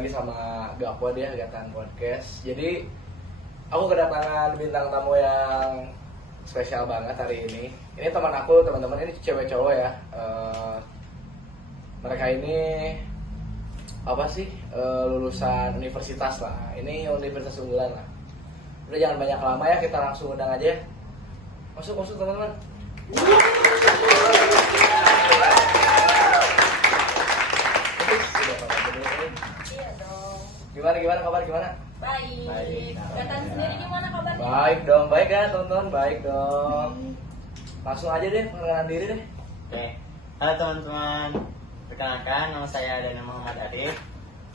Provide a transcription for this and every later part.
lagi sama Gakwa dia Gatan Podcast. Jadi aku kedatangan bintang tamu yang spesial banget hari ini. Ini teman aku, teman-teman ini cewek cowok ya. Mereka ini apa sih lulusan universitas lah. Ini universitas unggulan lah. Udah jangan banyak lama ya, kita langsung undang aja. Masuk teman-teman. Iya dong. Gimana kabar gimana? Baik. Gatan sendiri gimana kabarnya? Baik ya teman-teman, baik dong. Langsung aja deh perkenalan diri deh. Oke, halo teman-teman. Perkenalkan, nama saya Dana Muhammad Arif.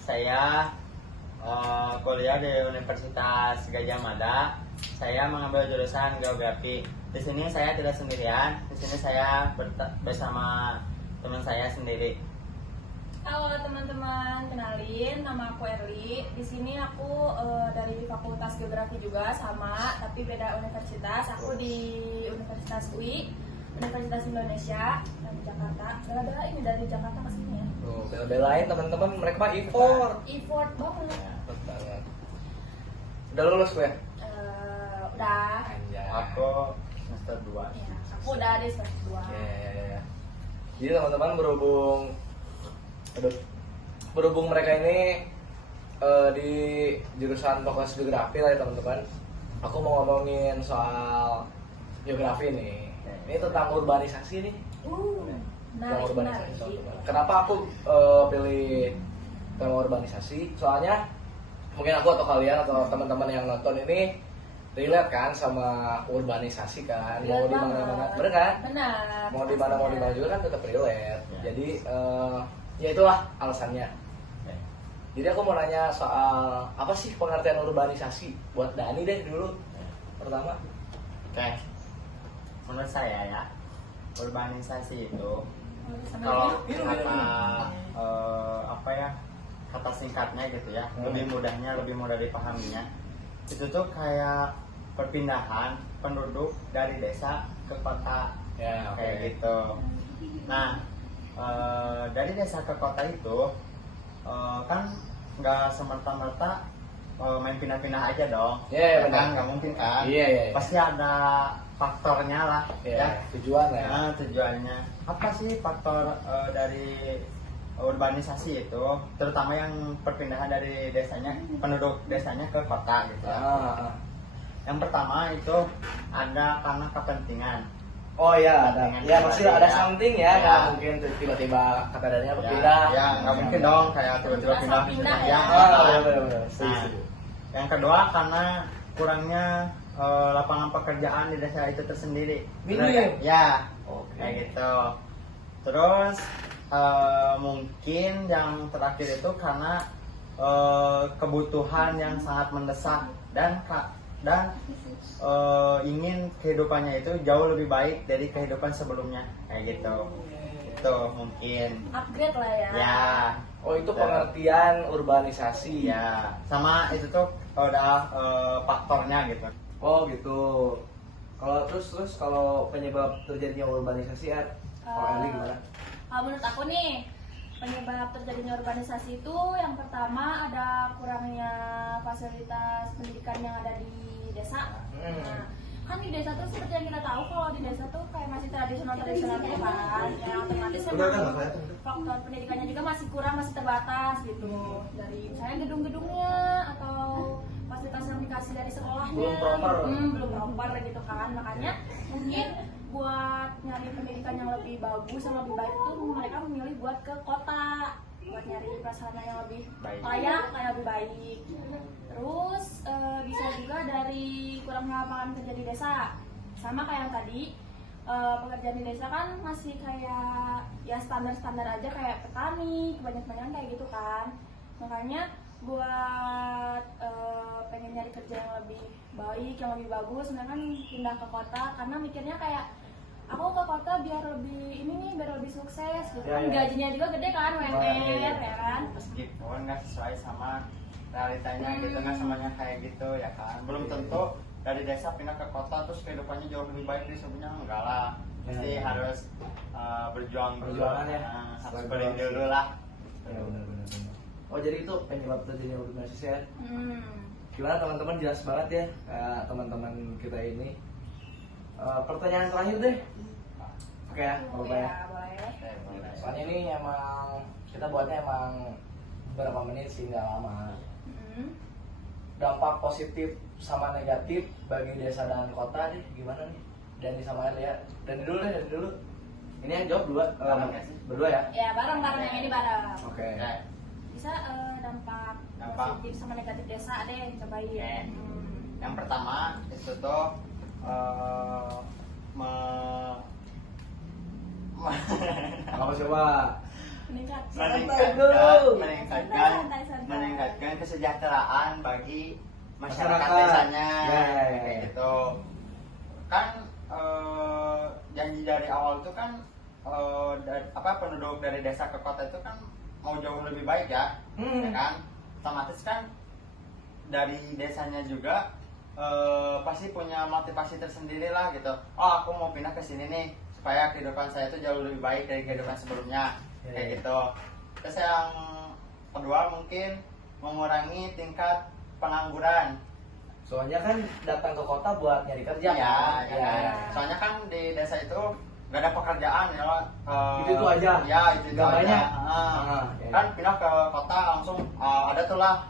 Saya kuliah di Universitas Gadjah Mada. Saya mengambil jurusan geografi. Di sini saya tidak sendirian. Di sini saya bersama teman saya sendiri. Halo teman-teman, kenalin nama aku Erli. Di sini aku dari Fakultas Geografi juga sama, tapi beda universitas. Aku di Universitas UI, Universitas Indonesia dari Jakarta. Bela-bela ini dari Jakarta ke sini ya. Tuh, bela-belain teman-teman, mereka mah effort. Effort banget. Effort banget. Udah lulus gue? Udah. Anjay. Aku semester 2. Ya, aku udah di semester 2. Ya. Jadi teman-teman berhubung mereka ini di jurusan Fakultas Geografi lah ya teman-teman. Aku mau ngomongin soal geografi nih. Ini tentang urbanisasi nih. Tentang urbanisasi. Teman-teman. Kenapa aku pilih tema urbanisasi? Soalnya mungkin aku atau kalian atau teman-teman yang nonton ini relate kan sama urbanisasi kan. Mau di mana-mana, bener kan? Benar. Mau di mana juga kan tetap relate. Jadi ya itulah alasannya. Jadi aku mau nanya soal apa sih pengertian urbanisasi buat Dani deh dulu pertama. Oke, menurut saya ya, urbanisasi itu kalau kata singkatnya gitu ya, lebih mudah dipahaminya, itu tuh kayak perpindahan penduduk dari desa ke kota Ya, kayak gitu. Nah, dari desa ke kota itu kan nggak semerta-merta main pindah-pindah aja dong. Iya, benar. Kan nggak mungkin kan. Iya. Pasti ada faktornya lah. Ya, tujuan ya. Nah, tujuannya apa sih faktor dari urbanisasi itu, terutama yang perpindahan dari desanya, penduduk desanya ke kota gitu ya. Yang pertama itu ada karena kepentingan. Oh iya, ada. Ya pasti ada something ya, nggak Ya. mungkin tiba-tiba kata Daninya berpindah. Ya, nggak mungkin dong kayak tiba-tiba pindah. Pindah Ya, Iya benar. Nah, yang kedua karena kurangnya lapangan pekerjaan di desa itu tersendiri. Minim. Benar kan? Ya, Oke. kayak gitu. Terus mungkin yang terakhir itu karena kebutuhan yang sangat mendesak dan ingin kehidupannya itu jauh lebih baik dari kehidupan sebelumnya, kayak gitu. Itu mungkin. Upgrade lah ya. Ya. Oh itu pengertian urbanisasi. Ya, sama itu tuh udah faktornya gitu. Oh gitu. Kalau terus kalau penyebab terjadinya urbanisasi ya, kalau Eli gimana? Menurut aku nih, penyebab terjadinya urbanisasi itu yang pertama ada kurangnya fasilitas pendidikan yang ada di desa. Nah, kan di desa tuh seperti yang kita tahu, kalau di desa tuh kayak masih tradisional gitu kan, yang otomatis memang faktor pendidikannya juga masih kurang, masih terbatas gitu. Dari misalnya gedung-gedungnya atau fasilitas yang dikasih dari sekolahnya belum proper gitu kan. Makanya mungkin buat nyari pendidikan yang lebih bagus yang lebih baik tuh mereka memilih buat ke kota, buat nyari prasarana yang lebih layak, kayak lebih baik. Terus bisa juga dari kurangnya lapangan kerja di desa. Sama kayak yang tadi, pekerjaan di desa kan masih kayak ya standar-standar aja, kayak petani, kebanyakan kayak gitu kan. Makanya buat pengen nyari kerja yang lebih baik, yang lebih bagus, mereka kan pindah ke kota karena mikirnya kayak aku ke kota biar lebih ini nih, biar lebih sukses gitu. Ya. Gajinya juga gede kan, UMR ya kan. Meskipun nggak sesuai sama realitanya gitu, nggak semuanya kayak gitu ya kan. Belum tentu dari desa pindah ke kota terus kehidupannya jauh lebih baik, sebenarnya enggak lah. Mesti harus berjuang dulu. Perjuangan ya. Harus beli dulu lah. Ya benar. Oh jadi itu penyebab terjadinya urbanisasi ya. Hmm. Gimana teman-teman, jelas banget ya teman-teman kita ini. Pertanyaan terakhir deh. Oke ya, apa ya? Boleh. Soalnya ini emang kita buatnya emang berapa menit sih, nggak lama. Hmm. Dampak positif sama negatif bagi desa dan kota nih gimana nih? Dani sama Elia. Dani dulu. Ini yang jawab berdua ya? Ya bareng-bareng yang ini bareng. Oke. Bisa dampak positif sama negatif desa deh, cobain. Oke. Yang pertama itu tuh Apa coba? Meningkatkan meningkatkan kesejahteraan bagi masyarakat Masyarakat. desanya, Ya. kayak gitu. Kan janji dari awal itu kan penduduk dari desa ke kota itu kan mau jauh lebih baik ya, ya kan? Otomatis kan dari desanya juga pasti punya motivasi tersendiri lah gitu. Oh aku mau pindah ke sini nih supaya kehidupan saya itu jauh lebih baik dari kehidupan sebelumnya, kayak gitu. Terus yang kedua mungkin mengurangi tingkat pengangguran. Soalnya kan datang ke kota buat nyari kerja Ya, kan? ya. Soalnya kan di desa itu gak ada pekerjaan ya. Itu aja. Ya, itu Gak aja. banyak. Ya. Kan pindah ke kota langsung ada tuh lah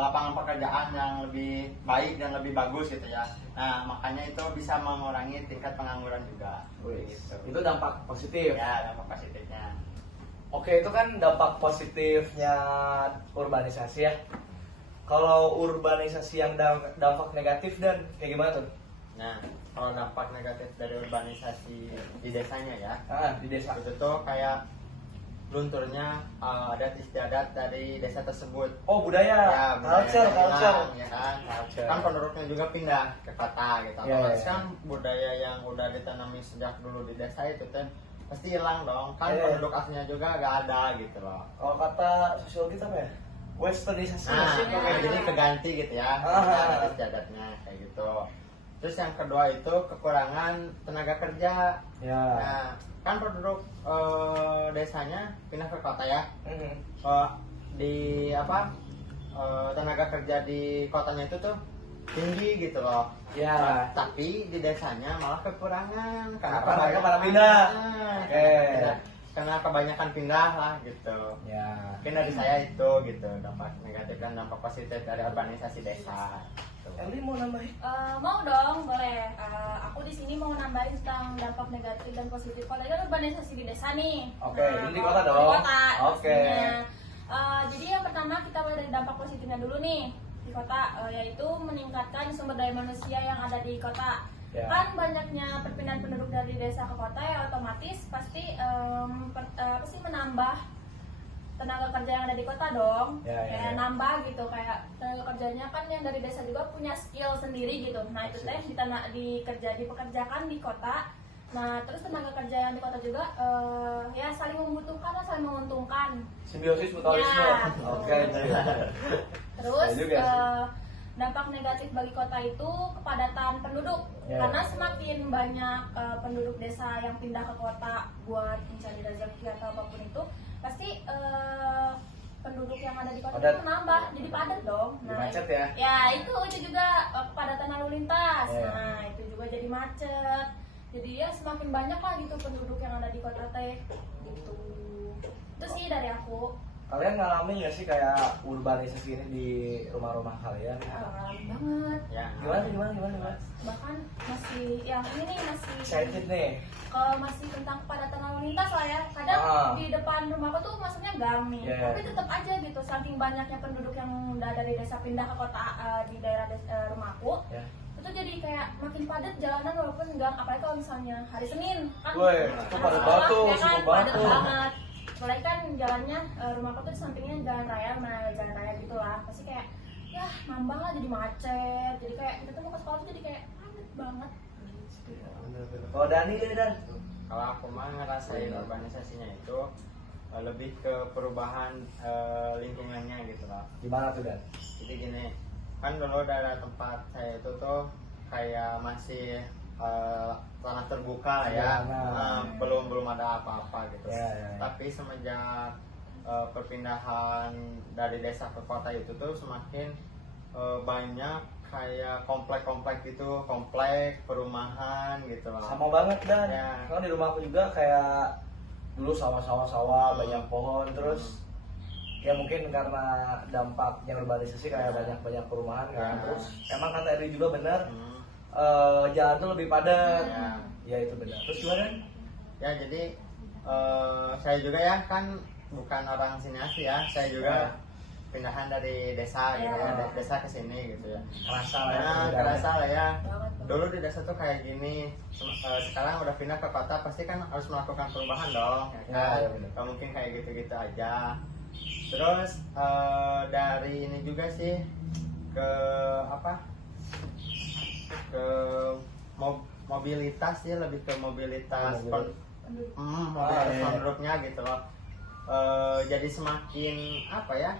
lapangan pekerjaan yang lebih baik dan lebih bagus gitu ya. Nah, makanya itu bisa mengurangi tingkat pengangguran juga. Gitu. Itu dampak positif. Ya, dampak positifnya. Oke, itu kan dampak positifnya urbanisasi ya. Kalau urbanisasi yang dampak negatif dan kayak gimana tuh? Nah, kalau dampak negatif dari urbanisasi di desanya ya, Di desa. itu tuh kayak lunturnya adat istiadat dari desa tersebut. Oh, budaya. Ya, Culture. ya kan? Culture. Kan penduduknya juga pindah ke kota gitu. Ya, Otomatis ya. kan budaya yang udah ditanami sejak dulu di desa itu kan pasti hilang dong. Kan Ya. penduduk aslinya juga gak ada gitu loh. Kalau kata sosiologi apa ya? Westernisasi. Nah, sih, kayak jadi keganti gitu ya, Ah. adat istiadatnya kayak gitu. Terus yang kedua itu kekurangan tenaga kerja. Ya. Nah, kan penduduk desanya pindah ke kota ya. Mhm. Di tenaga kerja di kotanya itu tuh tinggi gitu loh. Ya. Tapi di desanya malah kekurangan Kenapa? Mereka pada pindah. Oke. Karena kebanyakan pindah lah gitu. Ya. Mungkin dari saya itu gitu, dampak negatif dan dampak positif dari urbanisasi desa. Gitu. Eli mau nambahin? Mau dong, boleh. Aku di sini mau nambahin tentang dampak negatif dan positif. Kalau kan urbanisasi di desa nih. Oke, ini di kota kalau dong. Di kota. Oke. pastinya. Jadi yang pertama kita mulai dari dampak positifnya dulu nih di kota, yaitu meningkatkan sumber daya manusia yang ada di kota. Ya. Kan banyaknya perpindahan penduduk dari desa ke kota ya otomatis pasti menambah tenaga kerja yang ada di kota dong. Kayak nambah gitu, kayak tenaga kerjanya kan yang dari desa juga punya skill sendiri gitu. Nah itu teh dipekerjakan di kota. Nah terus tenaga kerja yang di kota juga ya saling membutuhkan dan saling menguntungkan. Simbiosis mutualisme. Ya, Oke. Terus Ya juga sih. dampak negatif bagi kota itu kepadatan penduduk. Ya. Karena semakin banyak penduduk desa yang pindah ke kota buat mencari rezeki atau apapun itu, pasti penduduk yang ada di kota Padat. itu menambah, jadi padat dong. Jadi macet ya? Ya itu juga kepadatan lalu lintas. Ya. Nah itu juga jadi macet. Jadi ya semakin banyak lah gitu penduduk yang ada di kota teh. Gitu. Itu sih dari aku. Kalian ngalamin nggak sih kayak urbanisasi ini di rumah-rumah kalian? Banget. Ya. Gimana? Bahkan masih yang ini nih masih Excited nih. kalau masih tentang kepadatan lalu lintas lah ya. Kadang di depan rumahku tuh maksudnya gang nih, Yeah. tapi tetap aja gitu saking banyaknya penduduk yang udah dari desa pindah ke kota di daerah rumahku. Ya. Itu jadi kayak makin padat jalanan walaupun gang, apalagi kalau misalnya hari Senin kan. Woi, itu padat sekolah, banget tuh, ya kan, sibuk banget padat tuh. banget. Apalagi kan jalannya rumahku tuh di sampingnya jalan raya, jalan raya gitulah. Pasti kayak ya nambah lah jadi macet. Jadi kayak kita tuh mau ke sekolah tuh jadi kayak padat banget. Kalau Dani deh Dan. Kalau aku mah ngerasain urbanisasinya itu lebih ke perubahan lingkungannya gitu loh. Gimana tuh Dan? Jadi gini, kan dulu daerah tempat saya itu tuh kayak masih tanah terbuka lah ya, Nah. belum ada apa-apa gitu. Ya. Tapi semenjak perpindahan dari desa ke kota itu tuh semakin banyak kayak komplek-komplek gitu, komplek perumahan gitu loh. Sama banget dan Ya. karena di rumahku juga kayak dulu sawah-sawah banyak pohon, terus ya mungkin karena dampaknya urbanisasi kayak banyak perumahan kan. Ya. Terus emang kata Eri juga benar, Hmm. jalan tuh lebih padat. Ya. Ya itu benar. Terus gimana? Ya jadi saya juga ya kan bukan orang sini asli ya, saya juga pindahan dari desa gitu ya, dari desa ke sini gitu ya. Kerasa lah ya. Nah, kerasa lah ya. Banget. Dulu di desa tuh kayak gini, sekarang udah pindah ke kota pasti kan harus melakukan perubahan dong, ya Ya, kan? ya benar. Gak mungkin kayak gitu-gitu aja. Terus dari ini juga sih ke apa? Ke mobilitas sih, lebih ke mobilitas mobilitas iya. penduduknya gitu loh. Jadi semakin apa ya,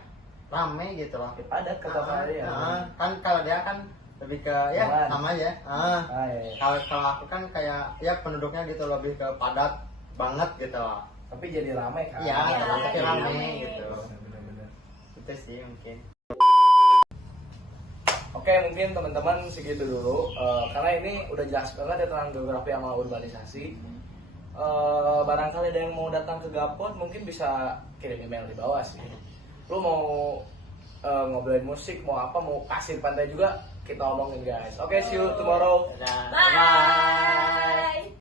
rame gitu loh. Padat kata Kak Eri ya. Kan kalau dia kan lebih ke ya Jalan. sama aja. Iya. Kalau aku kan kayak ya penduduknya gitu lebih ke padat banget gitu loh. Tapi jadi ramai kan. Iya, tapi jadi rame rame. gitu. Bener-bener. Itu sih mungkin. Oke, mungkin teman-teman segitu dulu. Karena ini udah jelas banget ya tentang geografi sama urbanisasi. Barangkali ada yang mau datang ke Gapot, mungkin bisa kirim email di bawah sih. Lu mau ngobrolin musik, mau apa, mau pasir pantai juga, kita omongin guys. Oke, see you tomorrow. Dadah. Bye.